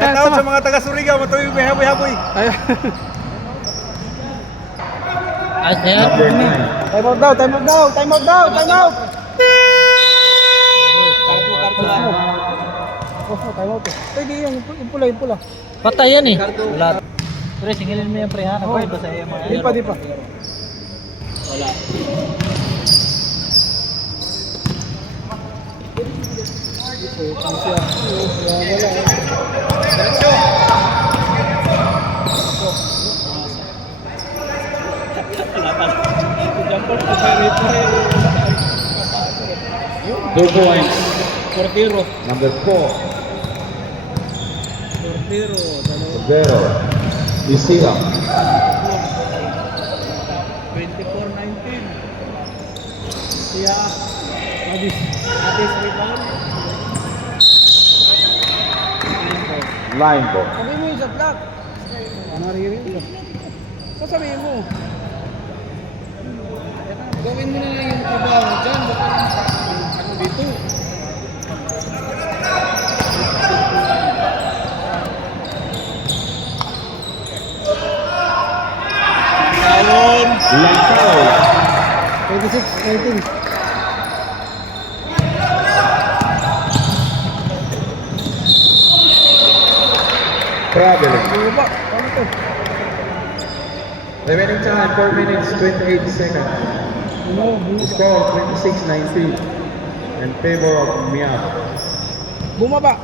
Shout out sa mga taga Surigao, matuwing may haboy-haboy. Ay, kaya. Time out daw, time out daw, time out daw, time out. Karto lang. Time out. Pwede yan, yung pula. Patay yan eh. Wala. Pre, singilin mo yan pre ha. Ako ito sa iyo mga. Di pa. Wala. Two points. Portero. Number 4. Portero. Cordero. Isira. 24-19. Siya. Adis rebound. Line ball. Sabihin mo yung shot clock. Naririnig. Sasabihin mo. Gawin mo na lang yung trabaho dyan. Ano dito? Talon. Lancaw. 26-19. Traveling. Ano ba? Ano to? Remaining time 4 minutes 28 seconds. Score 26-19 in favor of Miami. Bumaba.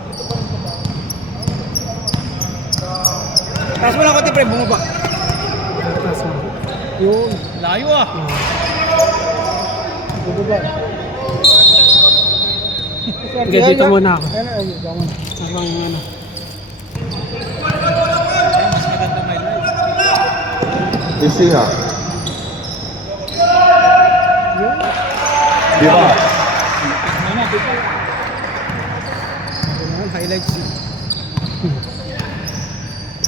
Taas mo lang konti pre, bumaba. Taas mo. Yun. Layo ah. Bumaba. Okay, dito muna ako. Ayun, dito muna. Habang ano. Mas maganda may live. Isira. Yun. Diba? Ano dito? Ayun, highlights.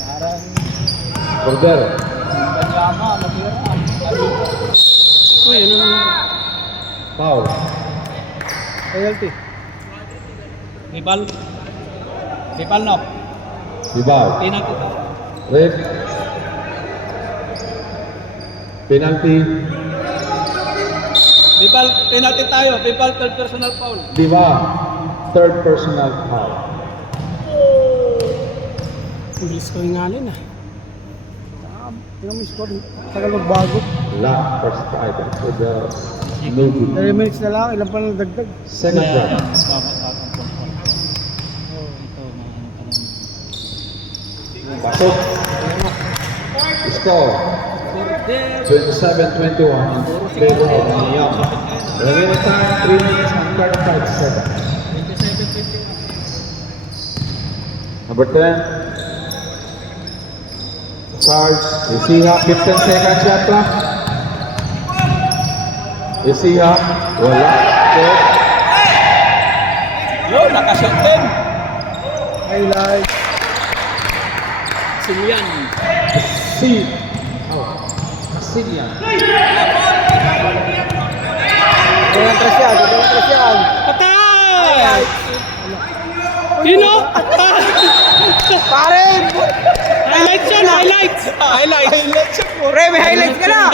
Parang Cordero. Banyama, natira. Uy, ano naman. Foul. Royalty. Ribal. Ribal na. Diba? Penalty. Red. Penalty. Ribal, penalty tayo. Ribal, third personal foul. Diba? Third personal foul. English ko yung ngalin ah. Tingnan mo yung score. Tagal magbago. La first item for the no good. 3 minutes na lang. Ilan pa lang dagdag. Second round. Pasok. Score 27-21 in favor of Miami. Remaining time 3 minutes and 35 seconds. 27-21. Number 10. Sarge, Isiha, 15 seconds shot clock. Isiha, wala. Check. Yun, nakashot din. Highlight. Silian. C. Oh, Casilian. Dalang tres yan. Patay! Sino? Pare! Highlights yan, highlights! Highlights. Pre, may highlights ka na.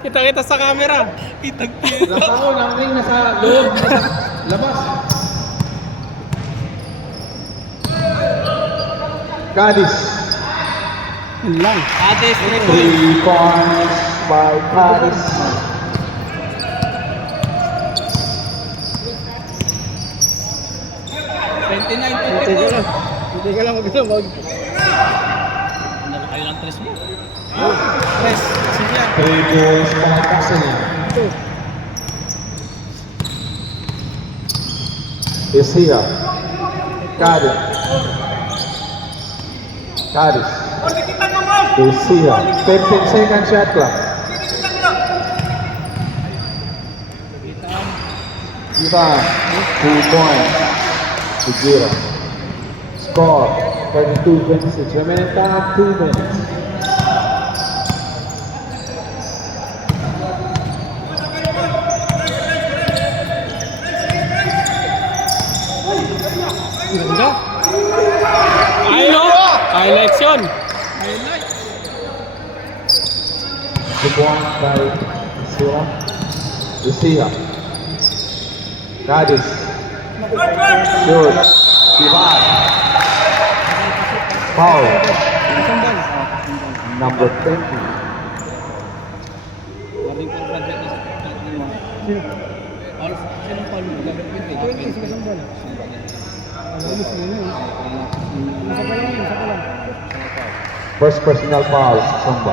Kita-kita sa camera. Nasa ang ring nasa loob, nasa labas. Cadiz. Yun lang. Adis, 3 points by Cadiz. Hindi ka lang mag-lumag. Ayun ang tres mo. Press. Silian. 3 goals by Casilian. Isiha. Cadiz. Cadiz. Isiha. 15 seconds shot clock. Ivan, 2 points to 0. Score 32-26. Remaining time 2 minutes. Ganda. Ay, no? Highlights yun. Highlights. 2 points by Sira. Lucia. Cadiz. Shoot. Divan. Foul. Number 20. Maring po project na sa mo. Sinong Paul mo? Gamit mo yung Ito yung isa kasang bola. Alam mo yun. Isa pa lang, isa pa lang. First personal foul, Sumba.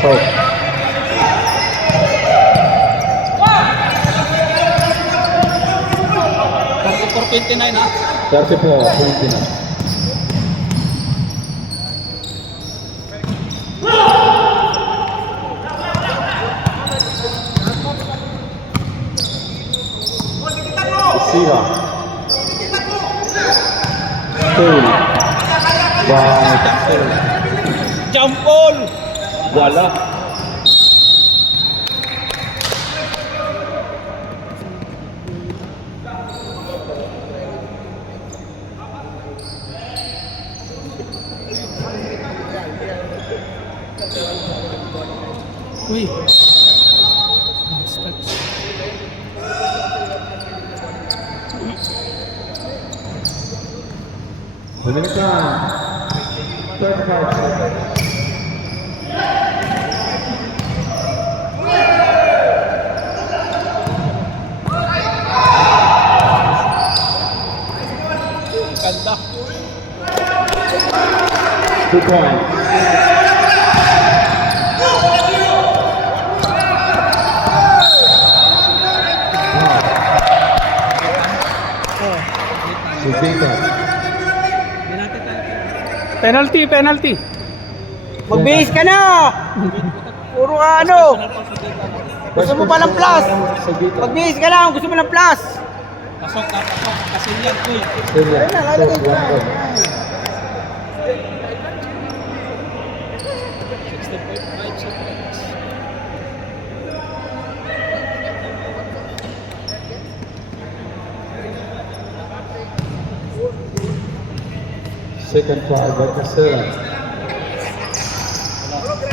So, 34-29 ha? 34-29. Sira. Fail. By Jump ball! Wala. Uy. Nice touch. Remaining time, 35 seconds. Ganda. 2 points. Sugita. Penalty, penalty. Magbihis ka na! Puro ka ano? Gusto mo pa ng plus? Sugita. Magbihis ka lang, gusto mo ng plus? Pasok na, pasok. Kasi yan po eh. Silla. Ayun na, lalagay ko na. 16.5 seconds. Second foul by Casera.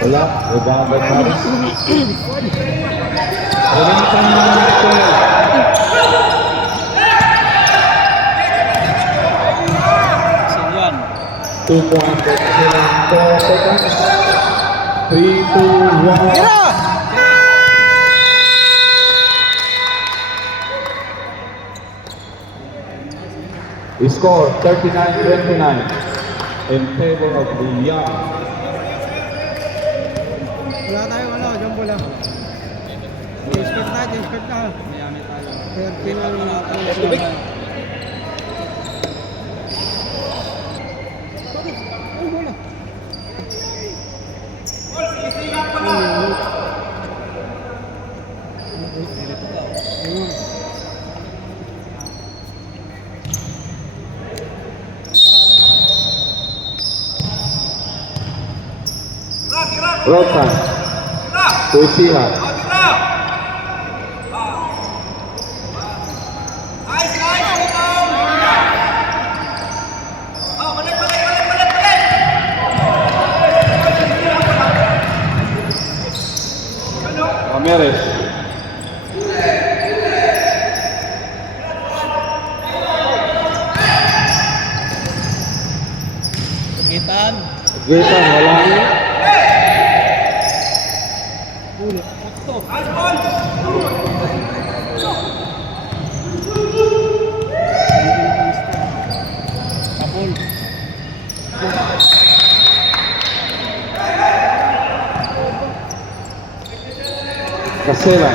Wala. Rebound by Paris. Remaining time, 12. Kasi yan. 2 points by Casera. 4 seconds. 3, 2, 1. Tira! We score 39-29 in favor of the Young. Wala tayong ano, jumbo lang. J-skirt na, j-skirt na. Mayami tayo. 30 na. Ay, bola. Ayun. Rotan. Tuisiha. Ramirez. Sagitan. Gitan, wala. Kapul. Casera.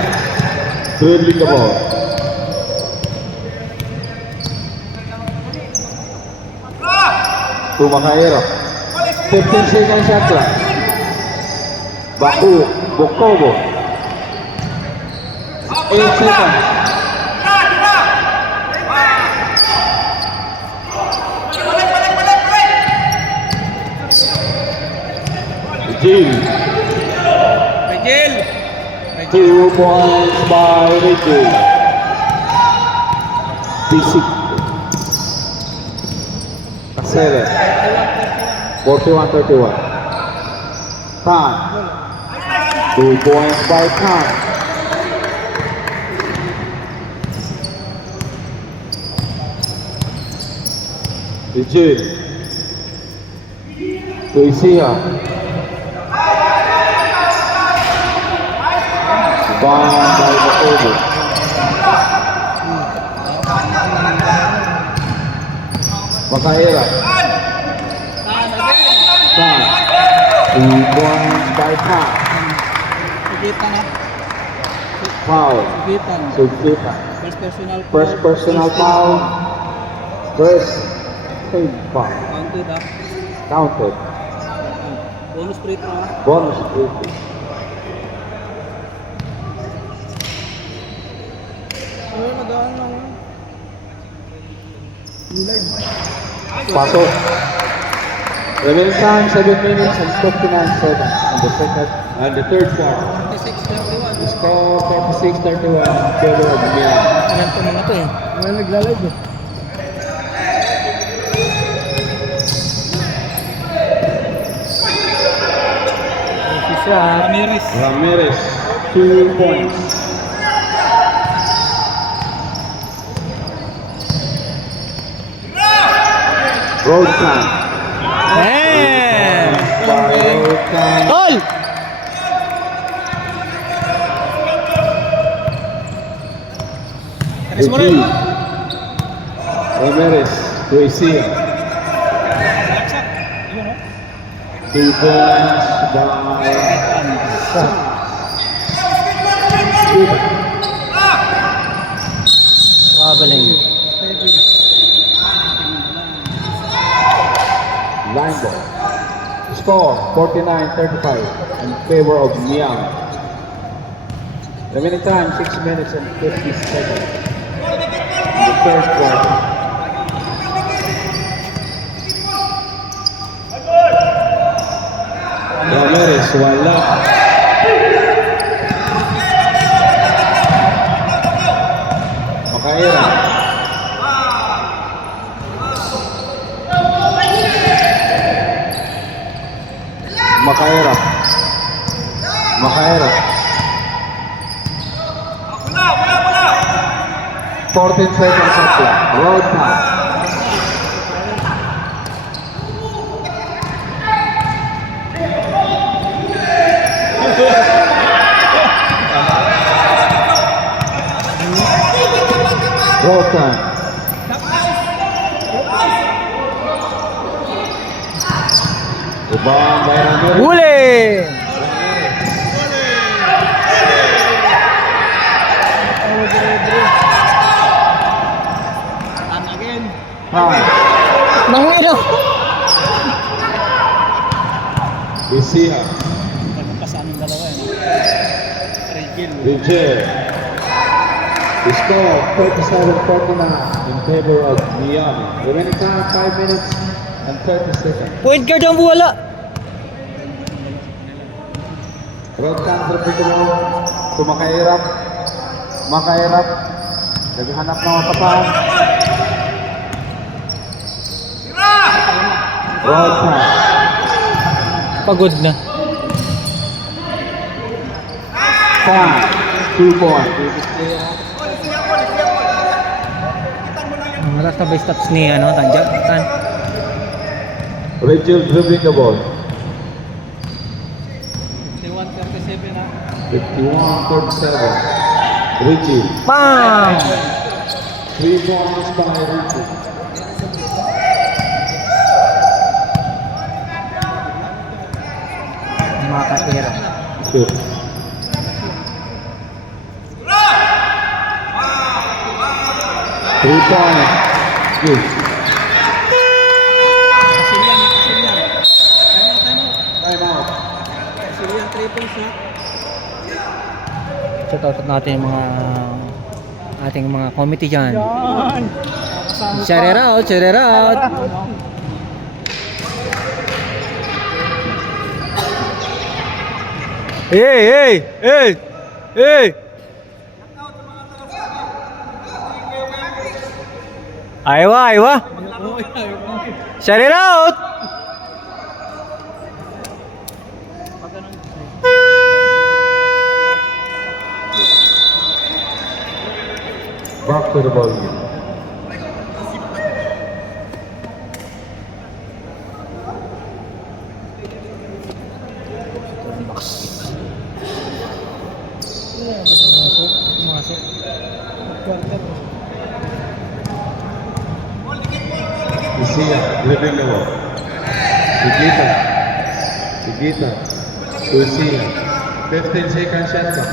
Dribbling the ball. Tumakaero. 15 seconds shot clock. Baku, Bokobo. 8 seconds. Jill. Regil! 2 points by Ricky. Bisik. 47. 41-31. Time. 2 points by time. Eugene. To Isia. Bound by the over. Makaira. Time. 2 points by time. Kita na. Foul. Kita na. Sugita. First personal foul. First personal foul. First team foul. Counted up. Counted. Bonus free throw. Bonus free. Ay, nagaan lang. Pasok. Remaining time 7 minutes and 59 seconds in the second and the third quarter. 26-31. The score 36-31 in favor of Milan. Ilan to mga to eh. Ay, naglalag eh. Isa. Ramirez. Ramirez 2 points. Road time. Eh! By road time. Tol! Eugene. Ramirez to Isia. 2 points by Traveling. line ball. Score 49-35 in favor of Miami. Remaining time 6 minutes and 50 seconds in the third quarter. Ramirez wala. Makaira. Makaira. Makaira. 14 seconds of clock. Road time. Road time. Rebound by Ramirez. Huli! And again. Time. Mahirap. Isia. Nagpasaan ng dalawa eh. Rigil. Vigil. The score 37-49 in favor of Miami. Remaining time 5 minutes and 30 seconds. Point guard ang wala. Road time for Piccolo. Makairap. Makairap. Naghanap ng matapahan. Road time. Pagod na. Time. 2 points. Maras na ba yung stats ni Tanjak? Rachel dribbling the ball. 51-37 na. 51-37. Richie. Bam! 3 points by Richie. Makahirap. Shoot. Three points. Good. Kasilian. Time out. Time out. Kasilian, 3 points na. Shout out natin yung mga ating mga committee dyan. Yan! Share it out, share it out. Hey, hey, hey, hey. Aywa, aywa. Oo, ayaw ko. Shout it out! Back to the ball game. Pumasok. Quarter. Lucia, dribbling the ball. Sigita. Sigita. Lucia. 15 seconds shot clock.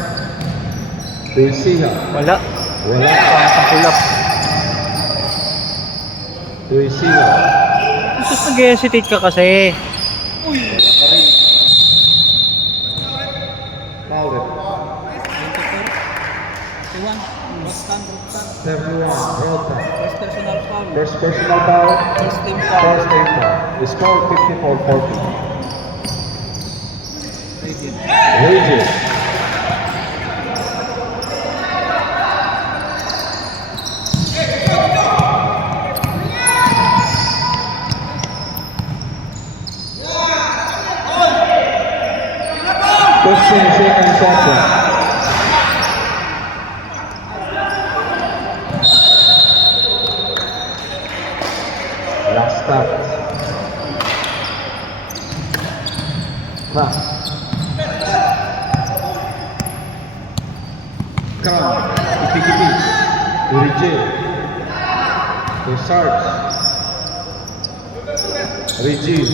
Lucia. Wala. Wala. Pangkulap. Lucia. Tapos nag-hesitate ka kasi. Foul it. 21. Rostan. 71. Roll time. First personal foul. First personal foul. First team foul. First team foul. The score 54-40. Regis. Second shot clock. Last stop. Pass. Come. Kipik-kipik. Rijil. To Sarge. Rijil.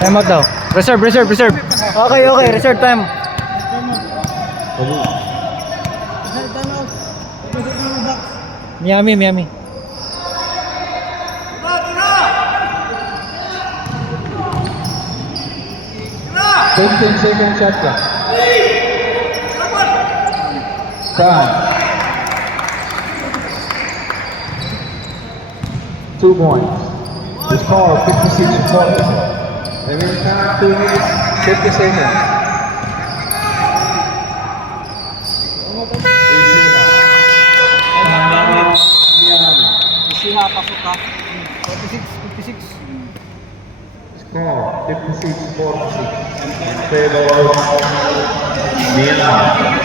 Time out daw. Reserve. Okay, reserve time. Kamu. Time out. Opposite ng box. Miami. 15 second shot clock. Time. 2 points. The score 56-40. Remaining time 2 minutes 50 seconds. Easy na. Miami. Isiha, pasok ka. 56. Score 56-46 in favor of Miami.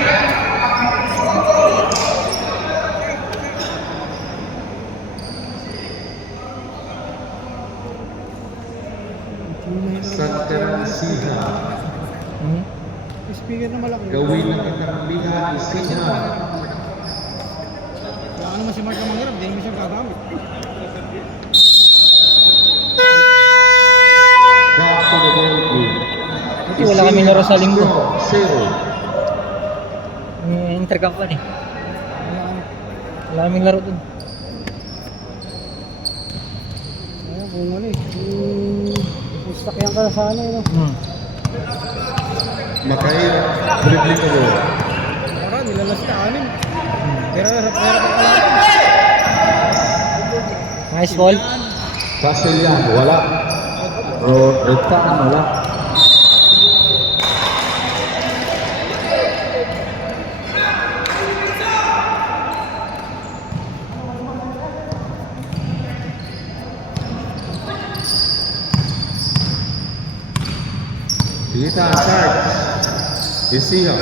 Santa Lucia. Speaker na malaki. Gawin ng kakaramihan Lucia. Kung ano man si Mark na mangyarap, hindi naman siya gagamit. Back to the ball game. Buti wala kami laro sa linggo. 0. May intercamp pa eh. Wala kaming laro dun. Ayun, kung ano eh. Kung sakyan ka sa ano eh. No? Makail, dribbling the ball. Baka nilalas ka, anin. Pero pa pala. Nice ball. Pasilian, wala. Retaan, wala. Kita charge. Isiha.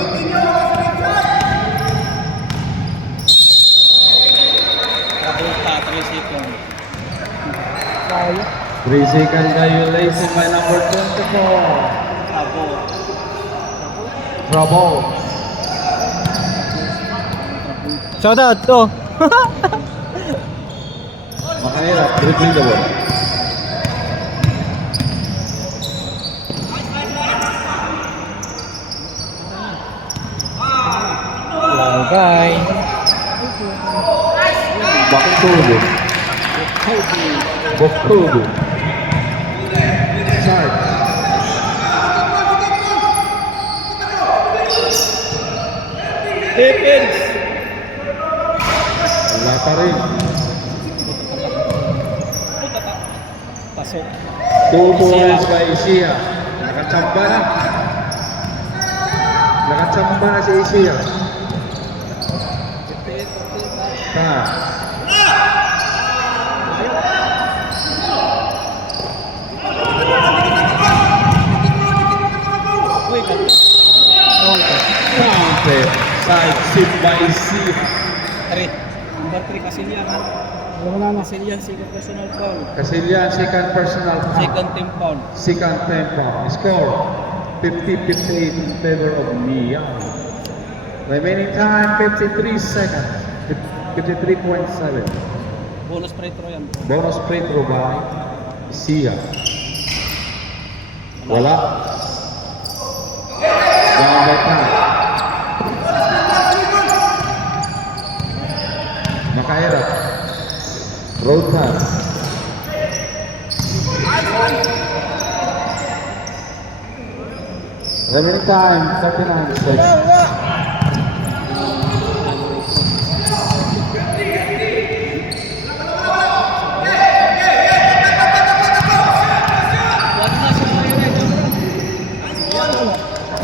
Travolta, 3 seconds. 3 second violation by number 24. Abo. Trouble. Shout out to. Makahirap, dribbling the ball. Hello guys. Baktudo. Baktudo. Charge. Defense! Wala pa rin. Pasok. 2 points by Isia. Nakachamba na. Nakachamba na si Asia. Time. Counted. Side sip by Asia. Number 3 Casillas. Wala na. Casillas, second personal foul. Casillas, second personal foul. Second team foul. Second tempo. Score 50-58 in favor of Mia. Remaining time 53 seconds. 53.7. Bonus free throw yan. Bonus free throw by Sia. Wala. Down by time. Makairap. Road time. Remaining time 39 seconds.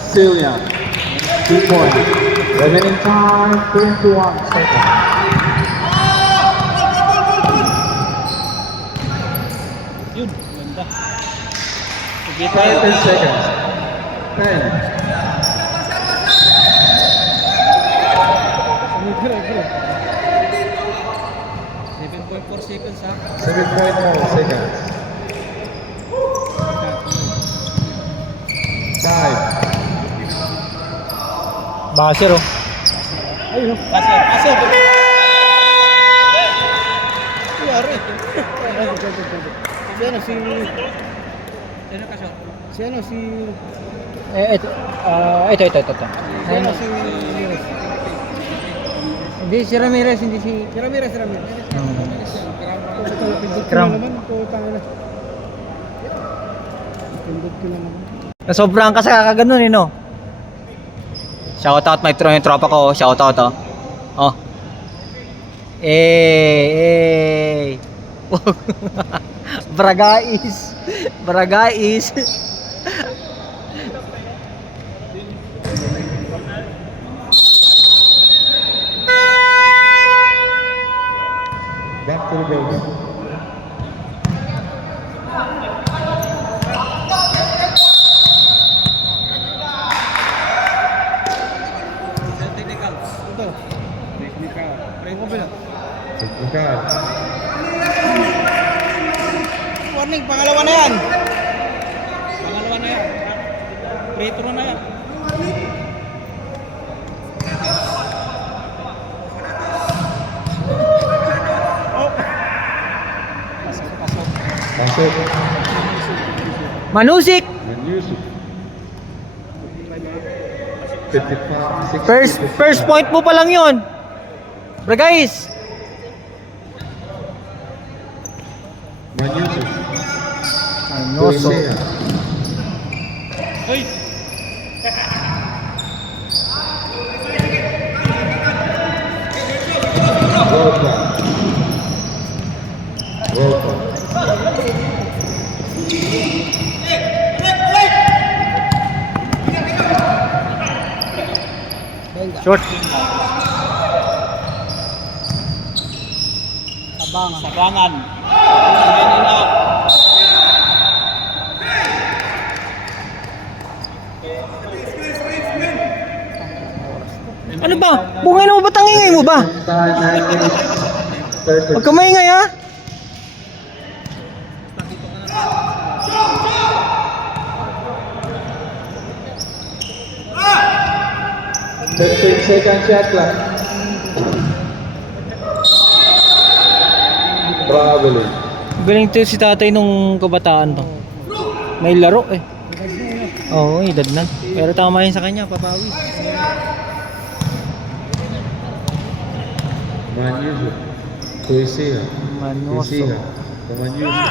Celia, 2 points. Remaining time 21 seconds. Yun, ganda. Sige, 10 seconds. 10. Tira. 7.4 seconds ha. 7.4 seconds. 5. Basher oh. Ayun. Passer. Yari. Si ano, si... Sino ka shot? Si ano, si... Ito. Ito. Si ano, si... Hindi, si Ramirez, hindi si... Si Ramirez. Kram. Pindot ko na naman. Sobrang kasi kakaganon eh no. Shoutout may yung tropa ko, shoutout oh. Oh. Bragais. Back to the building. Technical. Ito. Technical. Technical. Warning, pangalawa na yan. Free throw na yan. Pasok. Manusik. And Yusuf. 55. 60. First point mo pa lang 'yon. Bragais. Man Yusuf. Anoso. Tuisea. Hoy! Volta. Short. Sabangan. Remaining now. Ano ba? Bungay mo ba? Tangingay mo ba? Time 9 minutes. 30. Huwag ka maingay ha. Second shot clock. Bravo. Galing to si tatay nung kabataan to. May laro eh. Oo, edad na. Pero tama yun sa kanya, papawi. Man Yusuf. Tuisea. Manoso. Tuisea. Man Yusuf.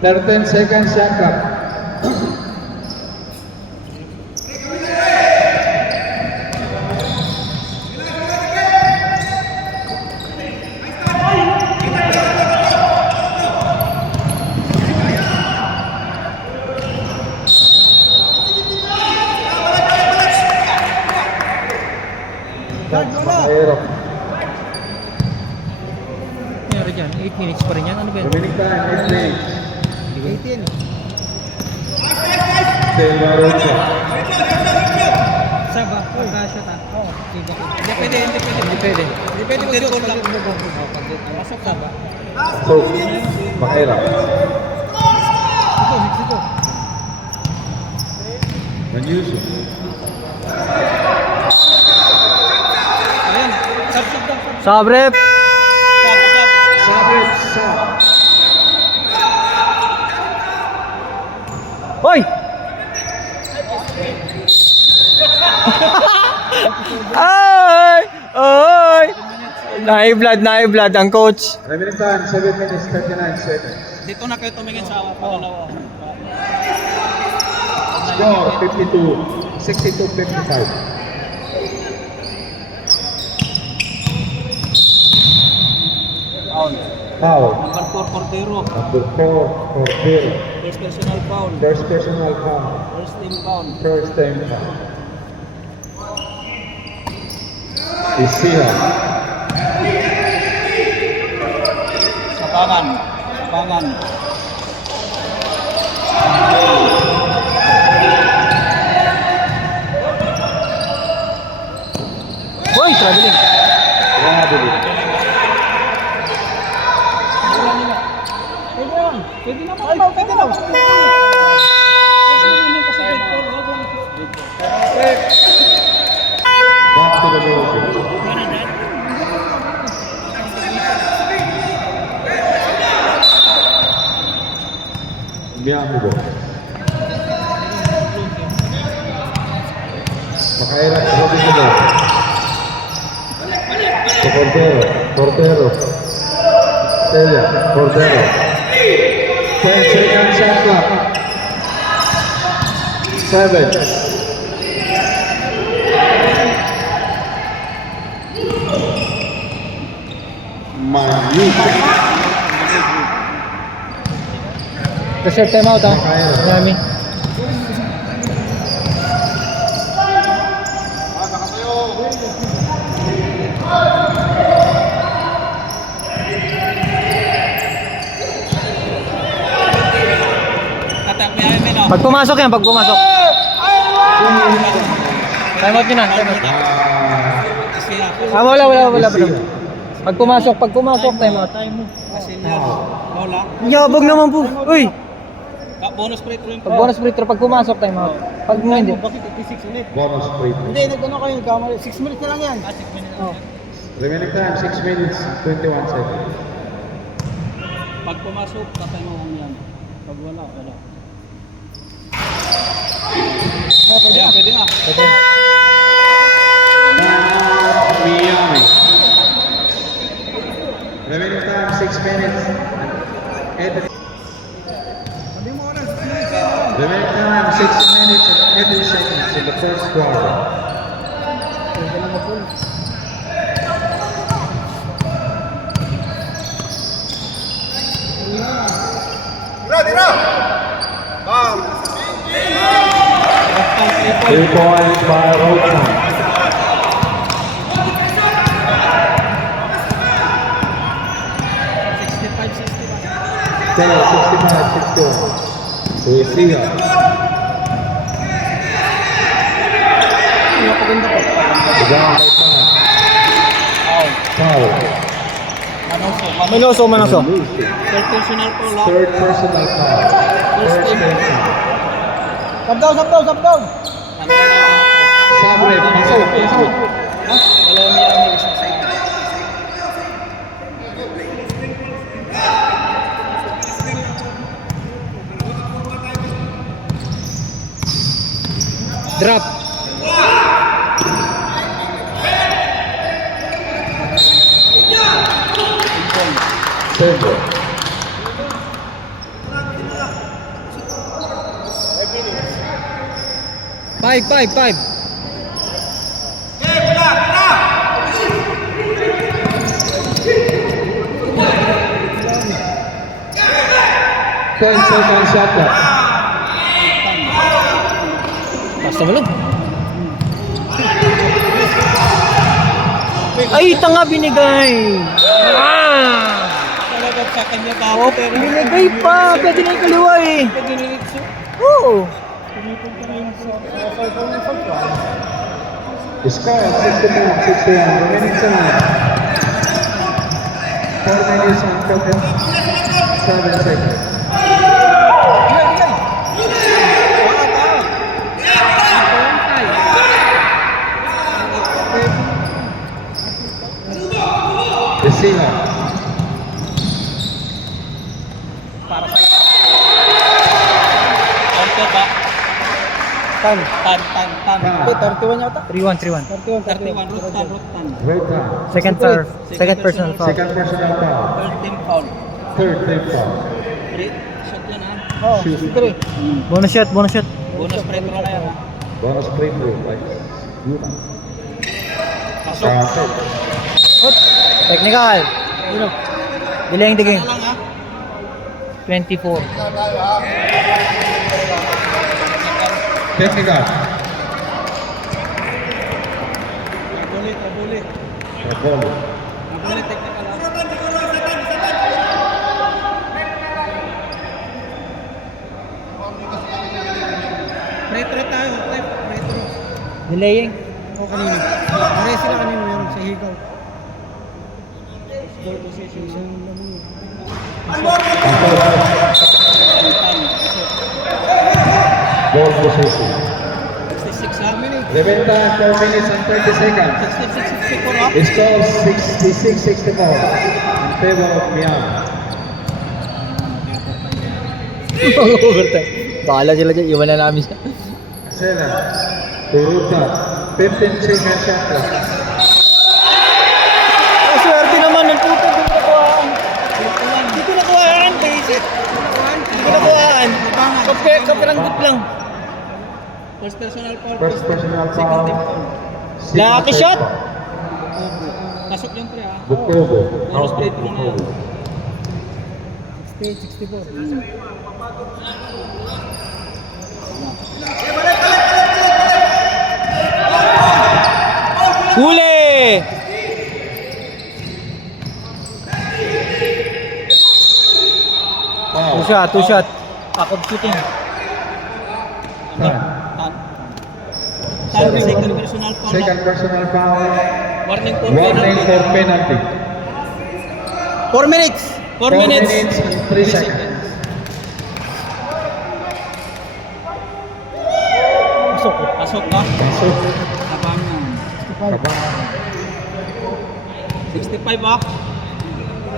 Thirteen seconds shot clock. nangyari dyan? 8 minutes pa rin yan? Ano ba yan? Remaining time 8 minutes. 18. Silva Rocha. Saba, pagka-shot ha? Oo. Hindi pwede. Hindi pwede mag-shoot. Pasok saba. Hook. Makera. Ito. Manuso. Ayan. Sab daw. Sabrep! Sabit. Sab. Hoy! Ay! Ay! Naiblood ang coach. Remaining time 7 minutes 39 seconds. Dito na kayo tumingin sa pangalawa. Score 62-55. Foul. Foul. Number 4, Cordero. Number 4, Cordero. First personal foul. First personal foul. First team foul. First time foul. Isia. Sabangan. Hoy, traveling. Traveling. Pwede naman. Back to the goal. Miyamugo. Makahirap sa sabi ko. Sa Cordero. Celia, Cordero. 10 seconds shot clock. 7. Manuso. Reserve time out ha. Miami. Pag pumasok yan, pag pumasok. Time out nyo na. Time out. Wala. Pag pumasok, time out. Yabag naman po. Uy! Bonus free throw. Pag bonus free throw, pag pumasok, time out. Pag hindi. Bakit 86 ulit? Bonus free throw. Hindi, nagano kayo nagkamali. 6 minutes na lang yan. 6 minutes. Oh. Remaining time 6 minutes 21 seconds. Pag pumasok, tatay mo yan. Pag wala. Pwede na. Pwede na. Pwede. Miami. Remaining time 6 minutes. Sabi mo na, 6 minutes. Remaining time 6 minutes and 80 seconds in the first quarter. Pwede na mag-pull. Two points by Rocha. Taylor, 65-61. Isia. Down by 5. Foul. Manoso. Third personal foul. Third personal foul. First team foul. Sub down. Sabre, pasok. Dalawang Miami, isang sa Drop. Silver. Five. 10 seconds shot clock. Basta mo lang. Ay, tanga binigay. sa kanya pa Oh, binigay pa. Pwede na yung kaliwa eh. Oo. The score 61-61. Remaining time 4 minutes and 7 seconds. The Seahawks. Counter ba? Tan. Tan. Hindi, 31 yata. 3-1, 3-1. 31, root tan. Red time. Second personal foul. Second personal foul. Third team foul. Third team foul. Free shot yan ha. Oh, Shoot. 3. Bonus shot, bonus shot. Bonus free throw na yan ha. Bonus free throw by Yuna. Pasok. Technical. Sino? Delay ang diging. Ano lang ha? 24. Technical. Nabulit. Ball. Nabulit technical ha. Free throw tayo. Free throw. Delaying. O kanino? Pare sila kanino meron sa higaw. Ball position. Isang naman yun. Ball possession. 66 ha. Remaining time 4 minutes and 30 seconds. 66-64 ha. The score 66-64 in favor of Miami. Overtime. Bahala sila dyan. Iwan na namin siya. 7. Turuta. 15 seconds shot clock. Oh, swerte naman ng puto. Hindi ko nakuhaan. Hindi ko nakuhaan. Basic. Hindi ko nakuhaan. Kapiranggot lang. First personal foul. First personal Second team foul. foul. Lucky shot. Pasok yung pre ha. Bukobo. Bonus free throw na yan. 64. Huli! Foul. Two shot. Pack of shooting. Tan. Tan. Second personal foul. Second personal foul. Warning for Warning penalty. for penalty. 4 minutes. 4 minutes. and 3 seconds. Pasok ko. Pasok ka. Pasok. Tabangan. Kabang. 65 ha.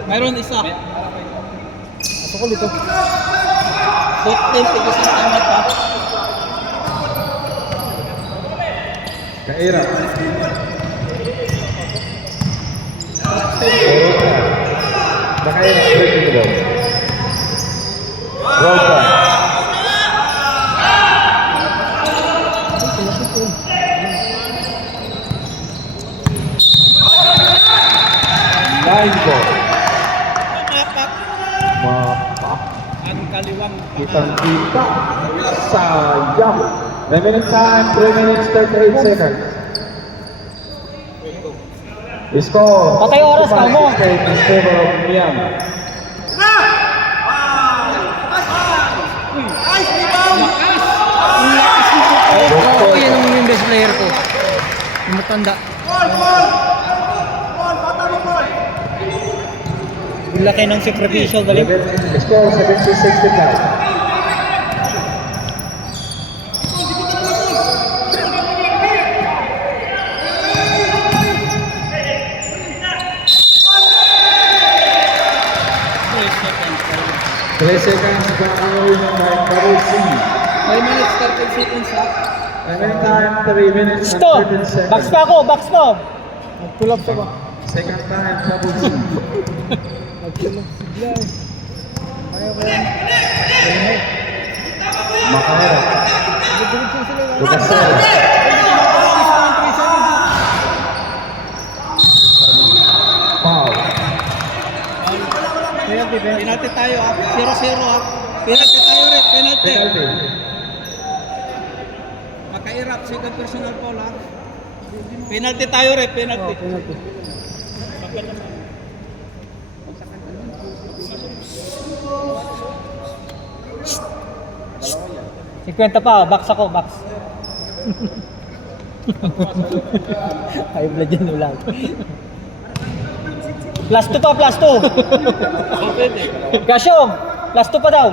Mayroon isa. Pasok ko dito. 14 tigisan tamat ha. Kaira. Bakaira breaking the ball. Roll call. Line ball. Papak. Mapak. Ang kaliwang. Kitang-kita. Sayang. Remaining time 3 minutes 38 seconds. Score. Patay oras, tamo. 65-68 in favor of Miami. Oo, yan ang yung best player ko. Yung matanda. Yung laki ng sakripisyo, galing. Score 70-65. Three seconds back away by Carusi. 5 minutes 30 seconds ha. Remaining time 3 minutes and Sto! 13 seconds. Box pa ako, box pa. Nag-pull up siya ba? Second time Carusi. Nag-pull up sigla eh. Kaya ko yan. Makara. Diretso sila yan. Lucasero. Foul. Penalty, penalty. Penalty tayo ha. 0-0 ha. Penalty tayo rin. Penalty. Penalty. Makairap. Second personal foul ha. Penalty tayo rin. Penalty. Oh, penalty. Bakit naman? 50 pa, box ako, box. High blood yan ulang. Plus 2 pa, plus 2. Kasyong, plus 2 pa daw.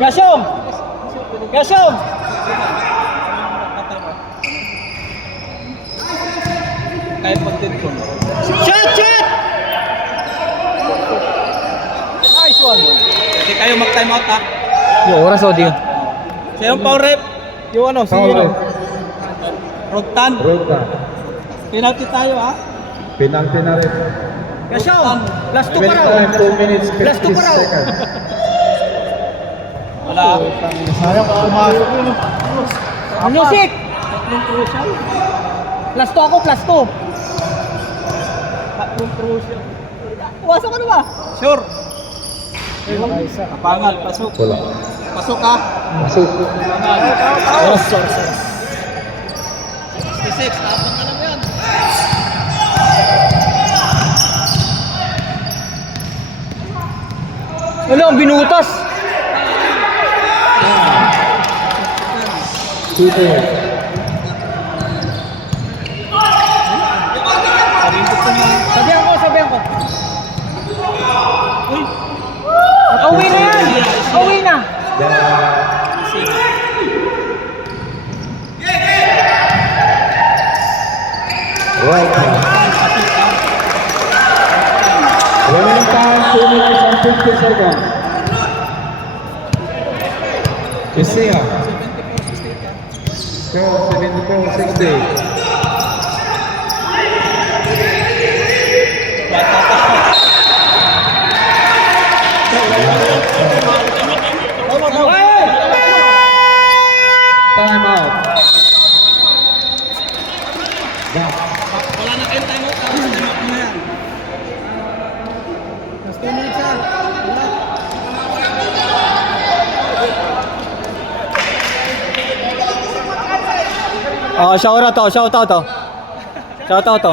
Kasyong! Kasyong! Kahit pag-10 ko. Shot! Shot! Nice one. Hindi kayo mag-time out ha. Yung oras o, di. Siya yung power rep. Yung ano, si Foul. Rogtan. Rotan. Penalty tayo ha. Penalty na rin. Kasyong! Plus 2 pa Remaining raw. time 2 minutes Plus 2 pa 50 raw. seconds. Wala. Sayang ka pumasok yun. Music! Plus 2 ako, plus 2. Pumasok ka na ba? Sure. Isa. Kapangal. Pasok. Wala. Pasok ha. Masuk. Oras, oras, oras. 66. Tapang ka lang yan. Ano, ang binutas. Shooter. Sabihan ko. Nakauwi na yan. Nakauwi na. Right. Remaining time 2 minutes and 50 seconds. Isia. Score 74-60. Time out. Back. Wala na kayong time out. Tapos time out na yan. Mas 2 minutes yan. Wala. Oh, shout out to. Shout out to. Shout out. No.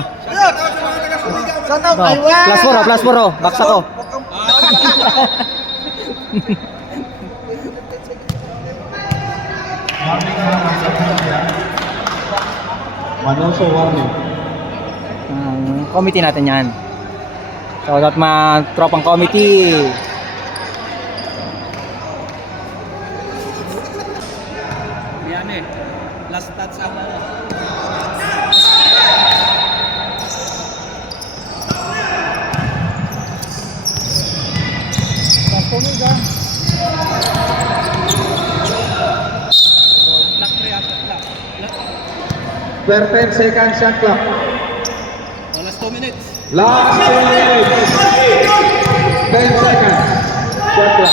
Plus 4 oh. Box ako. Manoso warning. Committee natin yan. Shout out mga tropang committee. Yan eh. Last touch ako. Last 2 minutes ah. Lock pre ata. Lock. Per 10 seconds shot clock. Oh, last 2 minutes. Last 2 minutes. 10 seconds. Shot clock.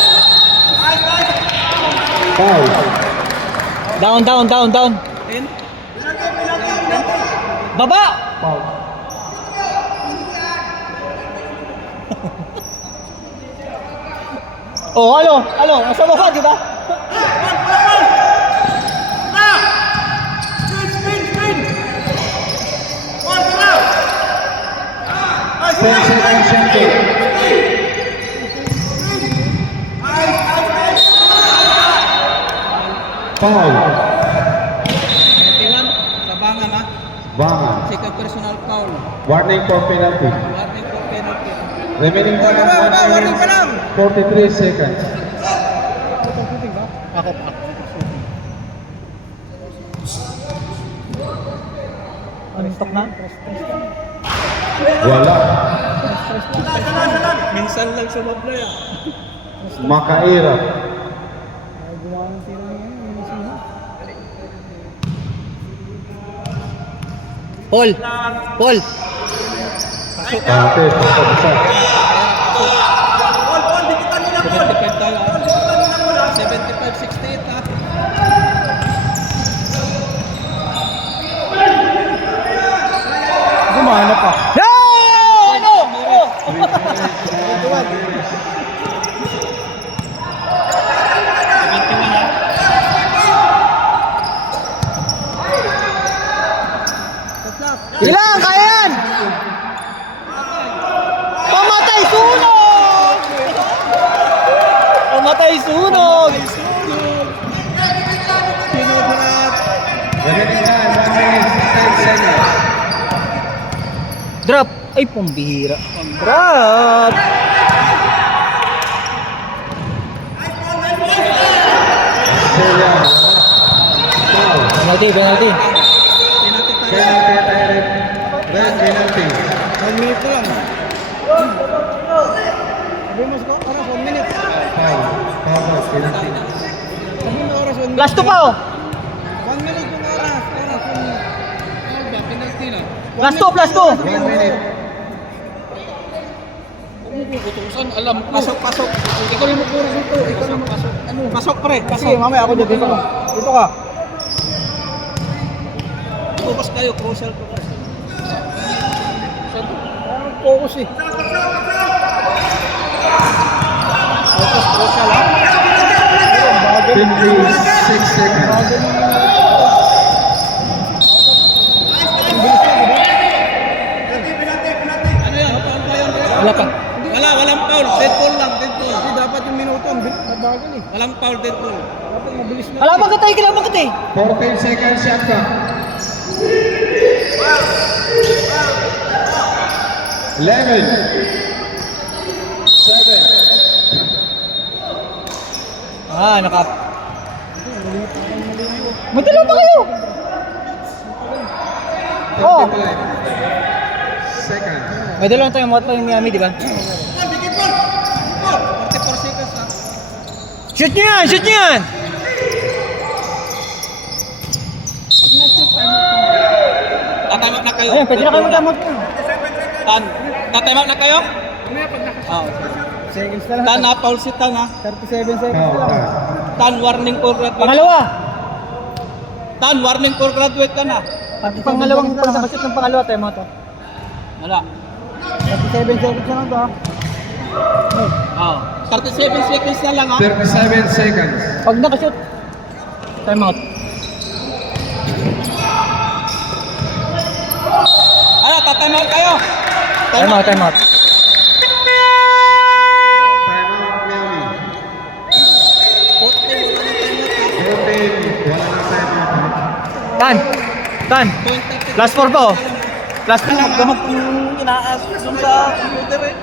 Foul. Down. 10. Baba! Foul. Oh, alo. Nasa baba, di ba? Ten seconds shot clock. Foul. 21. Sabangan ha. Bangan. Second personal foul. Warning for penalty. Warning for penalty. Remaining time 1 minute 43 seconds. Ako. Anong stock na? Wala. Minsan lang sa mablay ah. Makairap. Ay, gumawa ng tira niya. Yung masina. Paul. Ate, pagkabasag. 75 tayo ah. 75-68 ah. Gumana pa. No! Oh! Ilang, kaya yan! Pamatay, sunog! Pamatay, ay sunog! Pinudrat. Remaining time, 1 minute, 10 seconds. Drop! Ay, pambihira. Drop! Australia, foul. Penalty, penalty. Penalty, direct. Red penalty. 1 minute na lang. Sabi mo sa oras, 1 minute. Foul. Foul, penalty. Sabi mo oras, 1 minute. Last 2 pa oh. 1 minute yung oras. Oras, 1 minute. Foul ba? Penalty na. Last 2, plus 2. 1 minute. Utusan, alam ko. Pasok. Ikaw yung magpuros ito. Ikaw yung pasok. Ano? Pasok pre. Kasi mamaya ako dito ka. Dito ka. Focus kayo, crucial to kasi. Focus eh. Focus, crucial ha. 56 seconds. Ano yan? Foul ba yun? Wala pa. Walang foul. Dead ball lang, dead ball. Hindi dapat yung minuto. Mabagal eh. Walang foul, dead ball. Dapat mabilis na. Kalaban ka tayo, kalaban ka tayo. 14 seconds, shot clock. 11, 7, Ah, nakap. Madalo pa kayo. Oh. 35 seconds. May dalawa tayong mot pa yung Miami, di ba? 44 seconds na. Shoot nyo yan! Shoot nyo yan! Tatime out na kayo. Ayun, pwede na kayo mag-amot. Tatime out na kayo? Seconds na lang. Tan, na foul si Tan ha. 37 seconds Foul, na lang. foul. Tan, warning for graduate. Pangalawa! Tan, warning for graduate ka na. Pag pangalawang pagkakasot ng pangalawa tayo mo to. Wala. 37 seconds na lang to ha. Oh. 37 seconds na lang ha. 37 seconds. Pag nakashoot, time out. Ano, tatime out kayo. Time out, time out. Time out, Miami. 14, wala na time out ha. 14, wala na time out. Tan! Tan! Point 30. Last 4 pa oh. Last 4. Gamag yung inaas dun sa computer eh.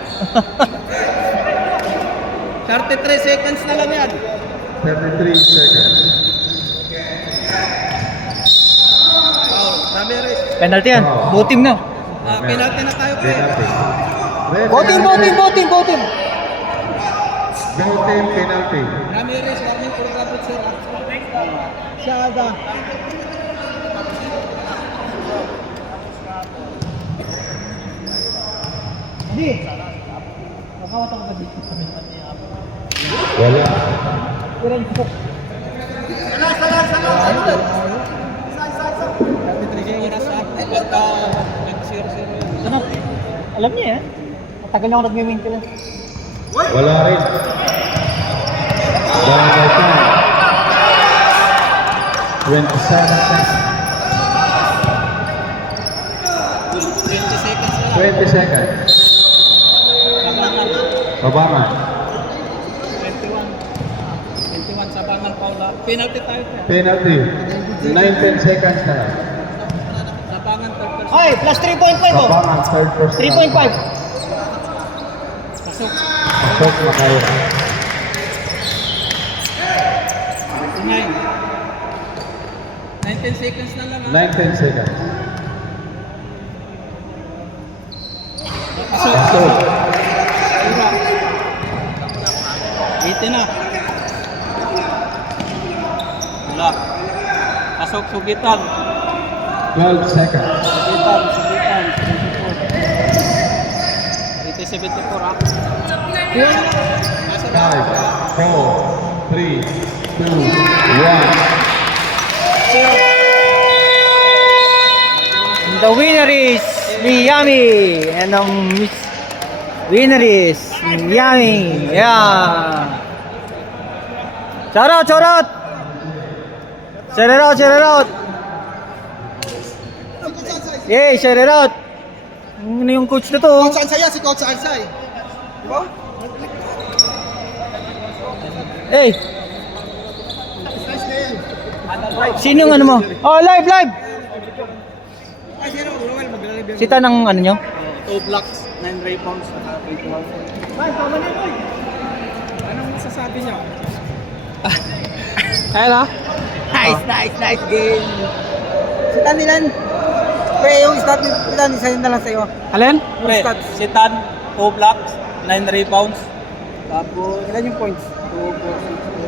33 seconds na lang yan. 33 seconds. Foul. Ramirez. Penalty yan. Both team na. Penalty na tayo pre. Penalty. Red Both team, both team, penalty. both team, both team. Both team penalty. Ramirez, warning for graduate sir ha. Siya ata. Di. Makawat ako ba dito? Wala. Iran ko. 33 oras ha. Pagka nag-0-0. Ano? Alam niya eh. Matagal na ako nagme-maintenance. Wala rin. Down by time. 27 seconds. 20 seconds na lang. 20 seconds. Kabangan. 21 sa Bangan Paula. Penalty tayo pre. Penalty. 19 seconds na lang. Sa Bangan third person. Ay, plus 3.5 oh. Kabangan, third person. 3.5. Pasok. Pasok na kayo. 29. 19 seconds na lang ha. 19 seconds. Pasok. Pasok. 18 na. Wala. Pasok sugitan. 12 seconds. Sugitan. 74 ha. 5, 4, 3, 2, 1. And the winner is Miami. And the winner is Miami. Yeah. Shout out, shout out. Shout it out, shout it out. Yay, shout it out. Ano yung coach na to? Coach Ansay yan, si Coach Ansay. Di ba? Eh! Sino yung ano mo? Oh, live, live! Sita ng ano nyo? 2 blocks, 9 rebounds, naka 3 Anong masasabi niyo? Ayun ah. Nice game. Sita nilan. Pre, yung stat nila, isa na lang sa'yo. Alin? Pre, si Tan, 2 blocks, 9 rebounds. Tapos, ilan yung points? 2, 4, 6,